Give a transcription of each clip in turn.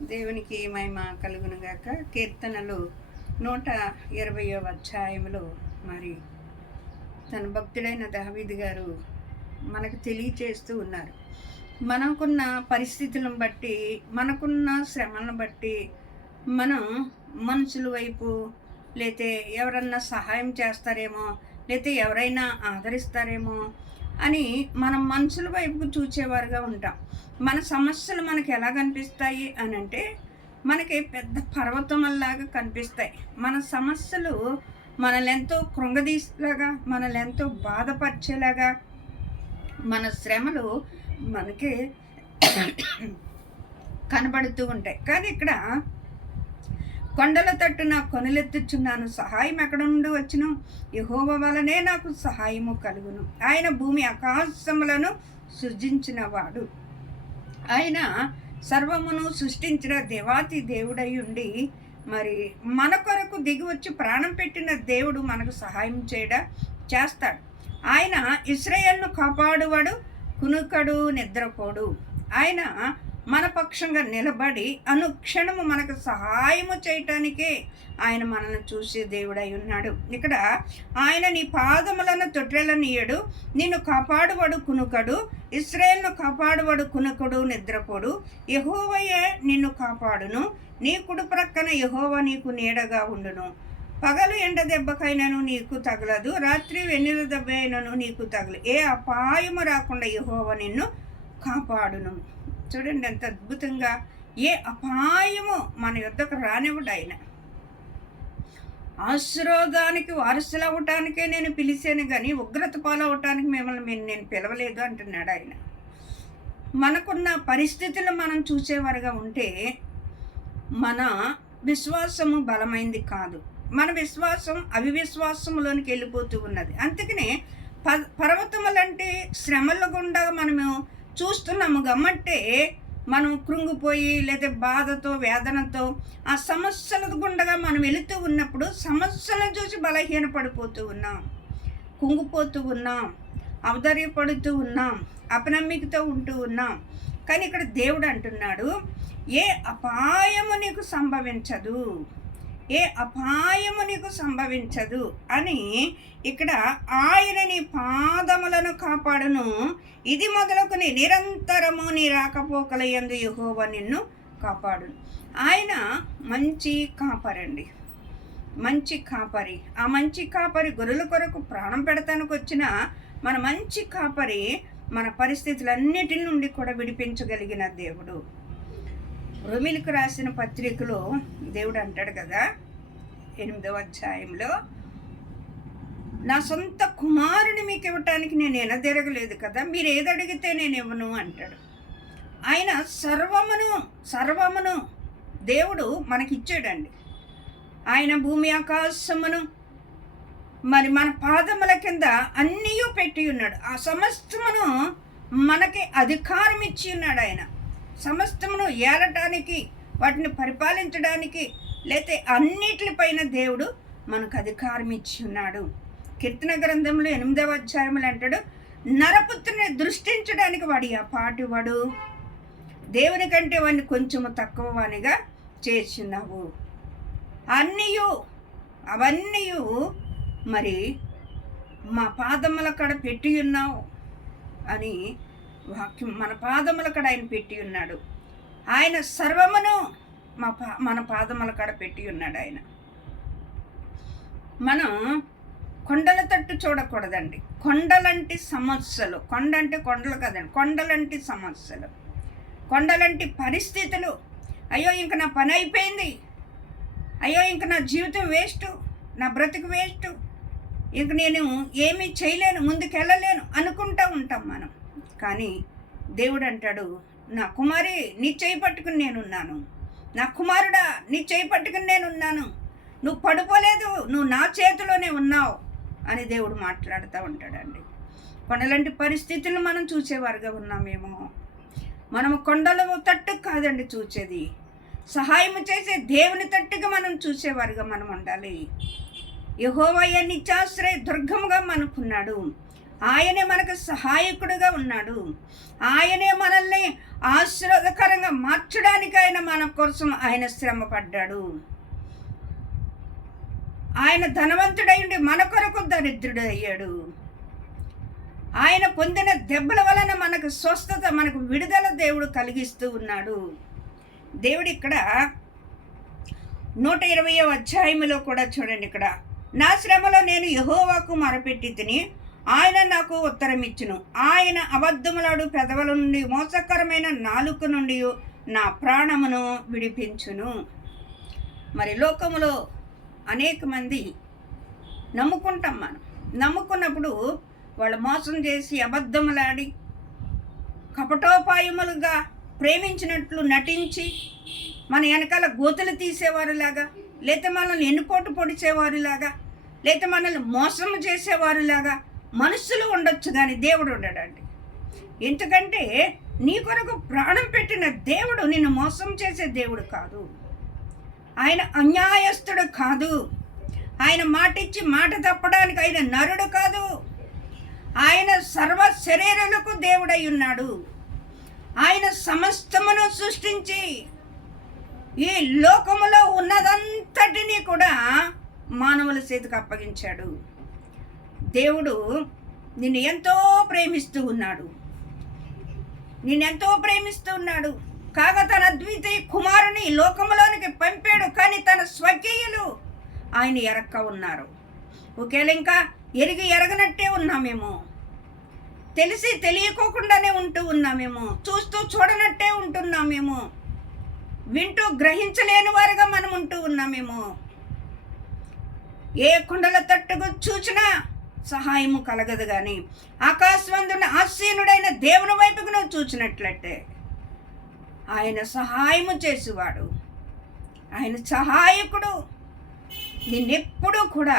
దేవునికి మహిమ కలుగునుగాక. కీర్తనలు 120వ అధ్యాయంలో మరి తన భక్తుడైన దావీదు గారు మనకు తెలియచేస్తూ ఉన్నారు. మనకున్న పరిస్థితులను బట్టి, మనకున్న శ్రమలను బట్టి మనం మనుషుల వైపు లేతే ఎవరన్నా సహాయం చేస్తారేమో, లేతే ఎవరైనా ఆదరిస్తారేమో అని మనం మనుషుల వైపుకు చూచేవారుగా ఉంటాం. మన సమస్యలు మనకి ఎలా కనిపిస్తాయి అని అంటే, మనకి పెద్ద పర్వతంలాగా కనిపిస్తాయి. మన సమస్యలు మనల్ని ఎంతో కృంగదీసేలాగా, మనల్ని ఎంతో బాధపరిచేలాగా, మన శ్రమలు మనకి కనబడుతూ ఉంటాయి. కానీ ఇక్కడ కొండల తట్టున కొనులెత్తుచున్నాను, సహాయం ఎక్కడ నుండి వచ్చును? యెహోవా వలనే నాకు సహాయము కలుగును. ఆయన భూమి ఆకాశములను సృజించినవాడు. ఆయన సర్వమును సృష్టించిన దేవాతి దేవుడై ఉండి మరి మన కొరకు దిగి వచ్చి ప్రాణం పెట్టిన దేవుడు మనకు సహాయం చేస్తాడు. ఆయన ఇశ్రాయేలును కాపాడువాడు, కునుకడు, నిద్రపోడు. ఆయన మన పక్షంగా నిలబడి అనుక్షణము మనకు సహాయము చేయటానికే ఆయన మనల్ని చూసే దేవుడై ఉన్నాడు. ఇక్కడ ఆయన నీ పాదములను తొట్రెలనీయడు, నిన్ను కాపాడువాడు కునుకడు, ఇశ్రాయేలును కాపాడువాడు కునుకడు, నిద్రపోడు. యెహోవాయే నిన్ను కాపాడును, నీ కుడి ప్రక్కన యెహోవా నీకు నీడగా ఉండును. పగలు ఎండ దెబ్బకైనను నీకు తగలదు, రాత్రి వెన్నెల దెబ్బ అయినను నీకు తగలదు. ఏ అపాయము రాకుండా యెహోవా నిన్ను కాపాడును. చూడండి ఎంత అద్భుతంగా, ఏ అపాయము మన యుద్ధకు రానివ్వడు ఆయన. ఆశీర్వాదానికి వారసులు అవ్వటానికే నేను పిలిచాను కానీ ఉగ్రత పాలవటానికి మిమ్మల్ని నేను పిలవలేదు అంటున్నాడు ఆయన. మనకున్న పరిస్థితులు మనం చూసేవారుగా ఉంటే మన విశ్వాసము బలమైంది కాదు, మన విశ్వాసం అవిశ్వాసంలోనికి వెళ్ళిపోతూ ఉన్నది. అందుకనే పర్వతములంటే శ్రమల గుండా మనము చూస్తున్నాము గమ్మంటే మనం కృంగిపోయి లేదా బాధతో వేదనతో ఆ సమస్యల గుండగా మనం వెళుతూ ఉన్నప్పుడు సమస్యలను చూసి బలహీనపడిపోతూ ఉన్నాం, కుంగిపోతూ ఉన్నాం, ఔదార్యపడుతూ ఉన్నాం, అపనమ్మికతో ఉంటూ ఉన్నాం. కానీ ఇక్కడ దేవుడు అంటున్నాడు, ఏ అపాయము నీకు సంభవించదు, ఏ అపాయము నీకు సంభవించదు అని. ఇక్కడ ఆయన నీ పాదములను కాపాడును, ఇది మొదలుకొని నిరంతరము నీ రాకపోకల యందు యెహోవా నిన్ను కాపాడును. ఆయన మంచి కాపరండి, మంచి కాపరి. ఆ మంచి కాపరి గొర్రెల కొరకు ప్రాణం పెడతానికి వచ్చిన మన మంచి కాపరి మన పరిస్థితులన్నిటి నుండి కూడా విడిపించగలిగిన దేవుడు. రోమీయులకు రాసిన పత్రికలో దేవుడు అంటాడు కదా 8వ అధ్యాయంలో, నా సొంత కుమారుని మీకు ఇవ్వటానికి నేను ఎనదిరగలేదు కదా, మీరు ఏది అడిగితే నేను ఇవ్వను అంటాడు. ఆయన సర్వమును దేవుడు మనకిచ్చాడండి. ఆయన భూమి ఆకాశమును మరి మన పాదముల కింద అన్నీ పెట్టి ఉన్నాడు. ఆ సమస్తమును మనకి అధికారం ఇచ్చి ఉన్నాడు. ఆయన సమస్తమును ఏలటానికి, వాటిని పరిపాలించడానికి, లేతే అన్నిటిపైన దేవుడు మనకు అధికారం ఇచ్చి ఉన్నాడు. కీర్తన గ్రంథంలో 8వ అధ్యాయంలో అంటాడు, నరపుత్రుని దృష్టించడానికి వాడు అపాటివాడు, దేవుని కంటే వాడిని కొంచెము తక్కువ వానిగా చేర్చున్నావు. అవన్నీ మరి మా పాదముల కాడ పెట్టి ఉన్నావు అని వాక్యం. మన పాదముల కాడ ఆయన పెట్టి ఉన్నాడు. ఆయన సర్వమును మన పాదముల కాడ పెట్టి ఉన్నాడు ఆయన. మనం కొండల తట్టు చూడకూడదండి. కొండలంటి సమస్యలు, కొండ అంటే కొండలు కదండి, కొండలంటి సమస్యలు, కొండలంటి పరిస్థితులు. అయ్యో ఇంక నా పని అయిపోయింది, అయ్యో ఇంక నా జీవితం వేస్ట్, నా బ్రతుకు వేస్ట్, ఇంక నేను ఏమీ చేయలేను, ముందుకెళ్ళలేను అనుకుంటూ ఉంటాం మనం. కానీ దేవుడు అంటాడు, నా కుమారి నీ చేయి పట్టుకుని నేనున్నాను, నా కుమారుడా నీ చేయి పట్టుకుని నేనున్నాను, నువ్వు పడిపోలేదు, నువ్వు నా చేతిలోనే ఉన్నావు అని దేవుడు మాట్లాడుతూ ఉంటాడండి. కొండలాంటి పరిస్థితులు మనం చూసేవారుగా ఉన్నామేమో. మనము కొండల తట్టు కాదండి చూసేది, సహాయం చేసే దేవుని తట్టుగా మనం చూసేవారుగా మనం ఉండాలి. యెహోవా నిత్యాశ్రయ దుర్గముగా మనకున్నాడు. ఆయనే మనకు సహాయకుడుగా ఉన్నాడు. ఆయనే మనల్ని ఆశీర్వాదకరంగా మార్చడానికి మన కోసం ఆయన శ్రమ పడ్డాడు. ఆయన ధనవంతుడైండి మన కొరకు దరిద్రుడు అయ్యాడు. ఆయన పొందిన దెబ్బల వలన మనకు స్వస్థత, మనకు విడుదల దేవుడు కలిగిస్తూ ఉన్నాడు. దేవుడు ఇక్కడ 120వ అధ్యాయములో కూడా చూడండి, ఇక్కడ నా శ్రమలో నేను యెహోవాకు మొరపెట్టి తిని ఆయన నాకు ఉత్తరం ఇచ్చును. ఆయన అబద్ధములాడు పెదవుల నుండి మోసకరమైన నాలుక నుండి నా ప్రాణమును విడిపించును. మరి లోకములో అనేక మంది నమ్ముకుంటాం. మనం నమ్ముకున్నప్పుడు వాళ్ళు మోసం చేసి అబద్ధములాడి కపటోపాయములుగా ప్రేమించినట్లు నటించి మన వెనకాల గోతులు తీసేవారులాగా, లేకపోతే మనల్ని ఎన్నుపోటు పొడిచేవారులాగా, లేకపోతే మనల్ని మోసం చేసేవారులాగా మనుషులు ఉండొచ్చు, కానీ దేవుడు ఉండడండి. ఎందుకంటే నీ కొరకు ప్రాణం పెట్టిన దేవుడు నిన్ను మోసం చేసే దేవుడు కాదు. ఆయన అన్యాయస్తుడు కాదు. ఆయన మాట ఇచ్చి మాట తప్పడానికి ఆయన నరుడు కాదు. ఆయన సర్వ శరీరులకు దేవుడై ఉన్నాడు. ఆయన సమస్తమును సృష్టించి ఈ లోకములో ఉన్నదంతటినీ కూడా మానవుల చేతికి అప్పగించాడు. దేవుడు నిన్ను ఎంతో ప్రేమిస్తూ ఉన్నాడు. నిన్నెంతో ప్రేమిస్తూ ఉన్నాడు. కాగా తన అద్వితీయ కుమారుని లోకములోనికి పంపాడు. కానీ తన స్వకీయులు ఆయన ఎరక్క ఉన్నారు. ఒకేలా ఇంకా ఎరిగి ఎరగనట్టే ఉన్నామేమో, తెలిసి తెలియకోకుండానే ఉంటూ ఉన్నామేమో, చూస్తూ చూడనట్టే ఉంటున్నామేమో, వింటూ గ్రహించలేని వారుగా మనం ఉంటూ ఉన్నామేమో. ఏ కొండల తట్టుకు చూచినా సహాయము కలగదు, కానీ ఆకాశమందున్న ఆసీనుడైన దేవుని వైపుకు నువ్వు చూచినట్లయితే ఆయన సహాయము చేసేవాడు, ఆయన సహాయకుడు. నిన్నెప్పుడూ కూడా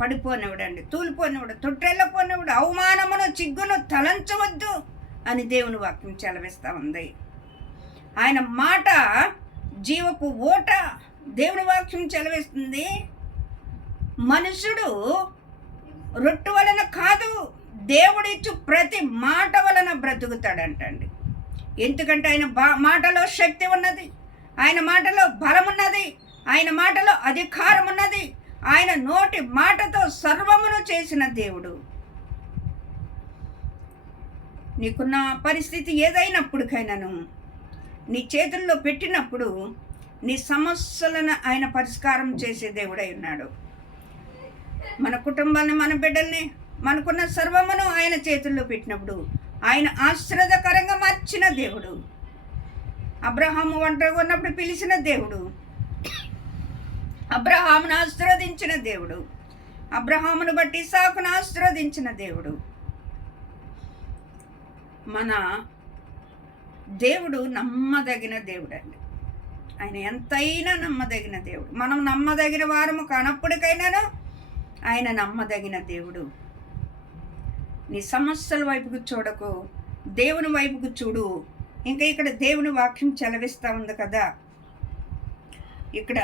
పడిపోనివాడండి, తూలిపోనివాడు, తొట్టెళ్ళపోనివాడు, అవమానమును చిగ్గును తలంచవద్దు అని దేవుని వాక్యం చెలవిస్తూ ఉంది. ఆయన మాట జీవపు ఓట. దేవుని వాక్యం చెలవిస్తుంది, మనుషుడు రొట్టు వలన కాదు, దేవుడిచ్చు ప్రతి మాట వలన బ్రతుకుతాడంటండి. ఎందుకంటే ఆయన మాటలో శక్తి ఉన్నది, ఆయన మాటలో బలం ఉన్నది, ఆయన మాటలో అధికారం ఉన్నది. ఆయన నోటి మాటతో సర్వమును చేసిన దేవుడు. నీకున్న పరిస్థితి ఏదైనప్పటికైనాను నీ చేతుల్లో పెట్టినప్పుడు నీ సమస్యలను ఆయన పరిష్కారం చేసే దేవుడై ఉన్నాడు. మన కుటుంబాన్ని, మన బిడ్డల్ని, మనకున్న సర్వమును ఆయన చేతుల్లో పెట్టినప్పుడు ఆయన ఆశ్రదకరంగా మార్చిన దేవుడు. అబ్రహాము ఒంటరిగా ఉన్నప్పుడు పిలిచిన దేవుడు, అబ్రహామును ఆశీర్వదించిన దేవుడు, అబ్రహామును బట్టి ఇస్సాకును ఆశీర్వదించిన దేవుడు. మన దేవుడు నమ్మదగిన దేవుడు అండి. ఆయన ఎంతైనా నమ్మదగిన దేవుడు. మనం నమ్మదగిన వారము కానప్పటికైనాను ఆయన నమ్మదగిన దేవుడు. నీ సమస్యల వైపుకు చూడకు, దేవుని వైపుకు చూడు. ఇంకా ఇక్కడ దేవుని వాక్యం చెలవిస్తూ ఉంది కదా, ఇక్కడ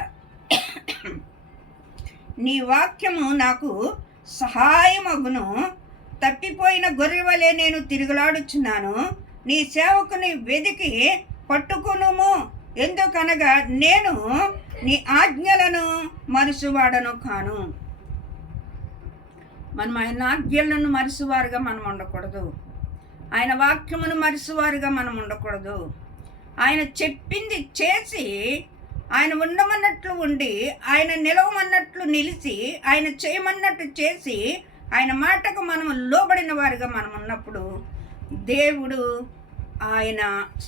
నీ వాక్యము నాకు సహాయమగును, తప్పిపోయిన గొర్రె వలె నేను తిరుగులాడుచున్నాను. నీ సేవకుని వెదికి పట్టుకునుము, ఎందుకనగా నేను నీ ఆజ్ఞలను మరుసువాడను కాను. మనం ఆయన ఆజ్ఞలను మరుసువారుగా మనం ఉండకూడదు. ఆయన వాక్యమును మరుసువారుగా మనం ఉండకూడదు. ఆయన చెప్పింది చేసి, ఆయన ఉండమన్నట్లు ఉండి, ఆయన నిలవమన్నట్లు నిలిచి, ఆయన చేయమన్నట్టు చేసి, ఆయన మాటకు మనం లోబడిన వారిగా మనం ఉన్నప్పుడు దేవుడు ఆయన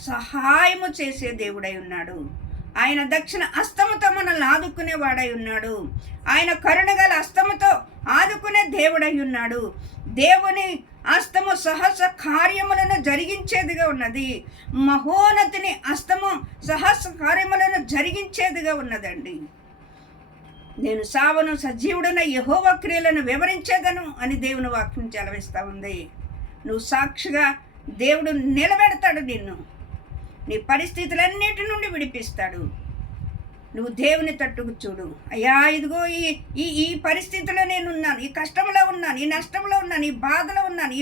సహాయము చేసే దేవుడై ఉన్నాడు. ఆయన దక్షిణ హస్తముతో మనల్ని ఆదుకునేవాడై ఉన్నాడు. ఆయన కరుణగల హస్తముతో ఆదుకునే దేవుడై ఉన్నాడు. దేవుని హస్తము సహస్ర కార్యములను జరిగించేదిగా ఉన్నది. మహోన్నతిని హస్తము సహస్ర కార్యములను జరిగించేదిగా ఉన్నదండి. నేను సావను సజీవుడైన యెహోవా క్రియలను వివరించేదను అని దేవుని వాక్యం చెలవిస్తూ ఉంది. నువ్వు సాక్షిగా దేవుడు నిలబెడతాడు. నిన్ను నీ పరిస్థితులన్నిటి నుండి విడిపిస్తాడు. నువ్వు దేవుని తట్టుకు చూడు. అయ్యా ఇదిగో ఈ ఈ ఈ పరిస్థితిలో నేను ఉన్నాను, ఈ కష్టంలో ఉన్నాను, ఈ నష్టంలో ఉన్నాను, ఈ బాధలో ఉన్నాను,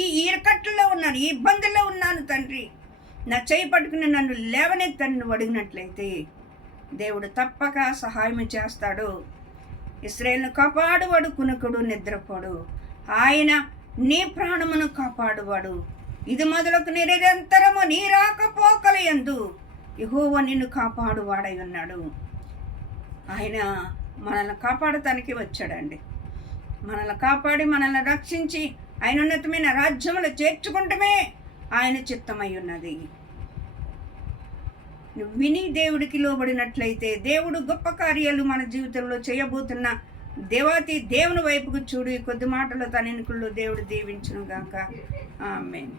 ఈ ఈరకట్టులో ఉన్నాను, ఈ ఇబ్బందుల్లో ఉన్నాను తండ్రి. నా చేయి పట్టుకుని నన్ను లేవనెత్తని నువ్వు అడిగినట్లయితే దేవుడు తప్పక సహాయం చేస్తాడు. ఇశ్రాయేలును కాపాడువాడు, కునుకుడు నిద్రపోడు. ఆయన నీ ప్రాణమును కాపాడువాడు. ఇది మొదలకు నిరంతరము నీ రాకపోకల యందు యెహోవా నిన్ను కాపాడువాడై ఉన్నాడు. ఆయన మనల్ని కాపాడటానికి వచ్చాడండి. మనల్ని కాపాడి మనల్ని రక్షించి ఆయన ఉన్నతమైన రాజ్యములు చేర్చుకుంటమే ఆయన చిత్తమై ఉన్నది. నువ్వు విని దేవుడికి లోబడినట్లయితే దేవుడు గొప్ప కార్యాలు మన జీవితంలో చేయబోతున్న దేవుని వైపుకు చూడు. ఈ కొద్ది మాటలు తన ఎన్నికల్లో దేవుడు దీవించును గాక. ఆమేన్.